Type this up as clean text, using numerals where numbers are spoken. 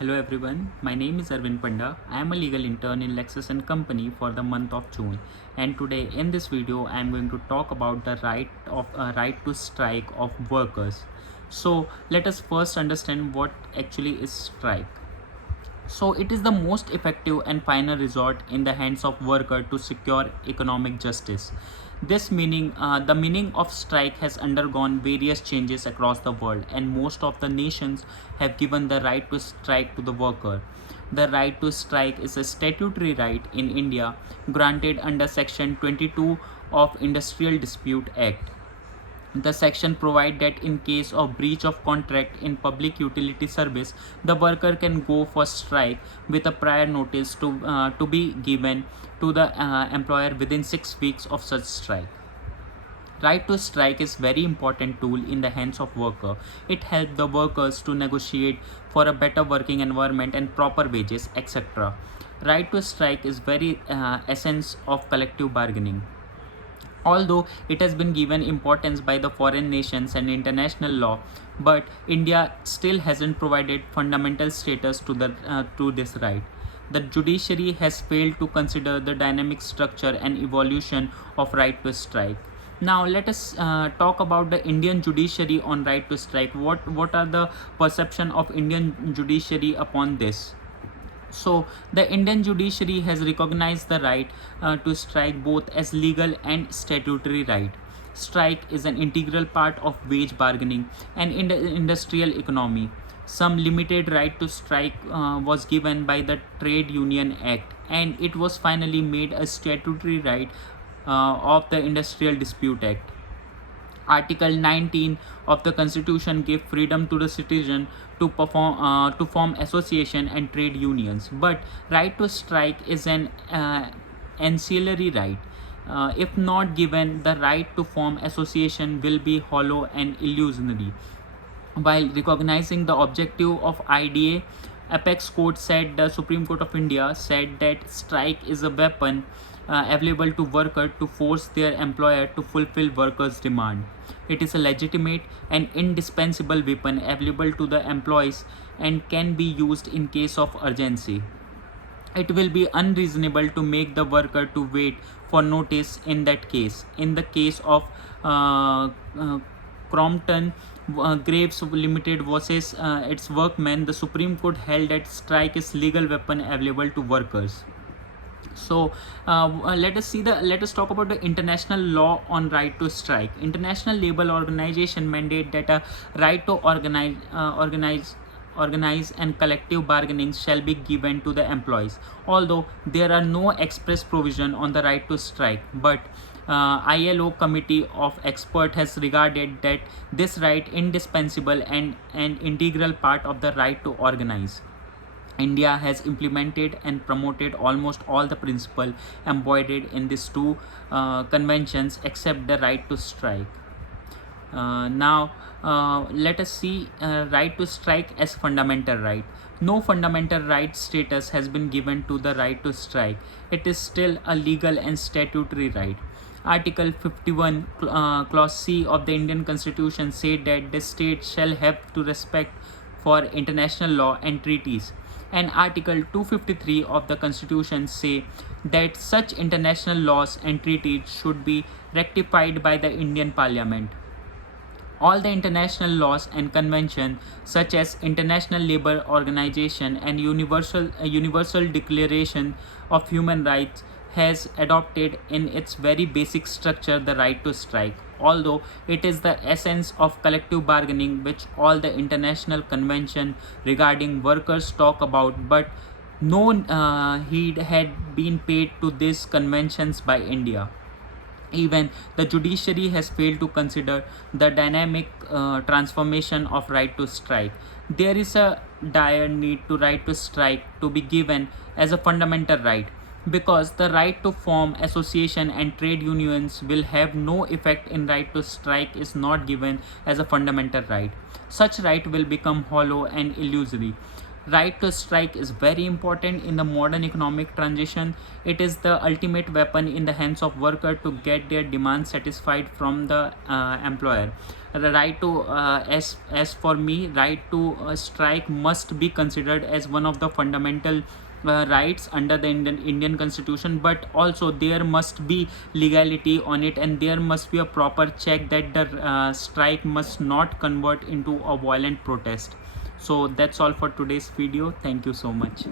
Hello everyone, my name is Arvind Panda. I am a legal intern in Lexus & Company for the month of June, and today in this video I am going to talk about the right to strike of workers. So let us first understand what actually is strike. So it is the most effective and final resort in the hands of worker to secure economic justice. The meaning of strike has undergone various changes across the world, and most of the nations have given the right to strike to the worker. The right to strike is a statutory right in India granted under Section 22 of Industrial Dispute Act. The section provides that in case of breach of contract in public utility service, the worker can go for strike with a prior notice to be given to the employer within 6 weeks of such strike. Right to strike is very important tool in the hands of worker. It helps the workers to negotiate for a better working environment and proper wages, etc. Right to strike is very essence of collective bargaining. Although it has been given importance by the foreign nations and international law, but India still hasn't provided fundamental status to this right. The judiciary has failed to consider the dynamic structure and evolution of right to strike. Now let us talk about the Indian judiciary on right to strike. What are the perception of Indian judiciary upon this? So, the Indian judiciary has recognized the right to strike both as legal and statutory right. Strike is an integral part of wage bargaining and in the industrial economy. Some limited right to strike was given by the Trade Union Act, and it was finally made a statutory right of the Industrial Dispute Act. Article 19 of the Constitution gave freedom to the citizen to form association and trade unions. But right to strike is an ancillary right. If not given, the right to form association will be hollow and illusionary. While recognizing the objective of IDA, Apex Court said the Supreme Court of India said that strike is a weapon available to workers to force their employer to fulfill workers' demand. It is a legitimate and indispensable weapon available to the employees and can be used in case of urgency. It will be unreasonable to make the worker to wait for notice in that case. In the case of Crompton Graves Limited versus its workmen, the Supreme Court held that strike is legal weapon available to workers. So let us talk about the international law on right to strike. International Labour Organization mandate that a right to organize and collective bargaining shall be given to the employees. Although there are no express provision on the right to strike, but ILO committee of expert has regarded that this right indispensable and an integral part of the right to organize. India has implemented and promoted almost all the principles embodied in these two conventions except the right to strike. Now, let us see right to strike as fundamental right. No fundamental right status has been given to the right to strike. It is still a legal and statutory right. Article 51, Clause C of the Indian Constitution said that the state shall have to respect for international law and treaties. And Article 253 of the Constitution say that such international laws and treaties should be ratified by the Indian Parliament. All the international laws and conventions such as International Labour Organization and Universal Declaration of Human Rights has adopted in its very basic structure the right to strike, although it is the essence of collective bargaining which all the international convention regarding workers talk about, but no heed had been paid to these conventions by India. Even the judiciary has failed to consider the dynamic transformation of right to strike. There is a dire need to right to strike to be given as a fundamental right, because the right to form association and trade unions will have no effect in right to strike is not given as a fundamental right. Such right will become hollow and illusory. Right to strike is very important in the modern economic transition. It is the ultimate weapon in the hands of worker to get their demands satisfied from the employer. The right to as for me, right to strike must be considered as one of the fundamental rights under the Indian constitution, but also there must be legality on it, and there must be a proper check that the strike must not convert into a violent protest. So that's all for today's video. Thank you so much.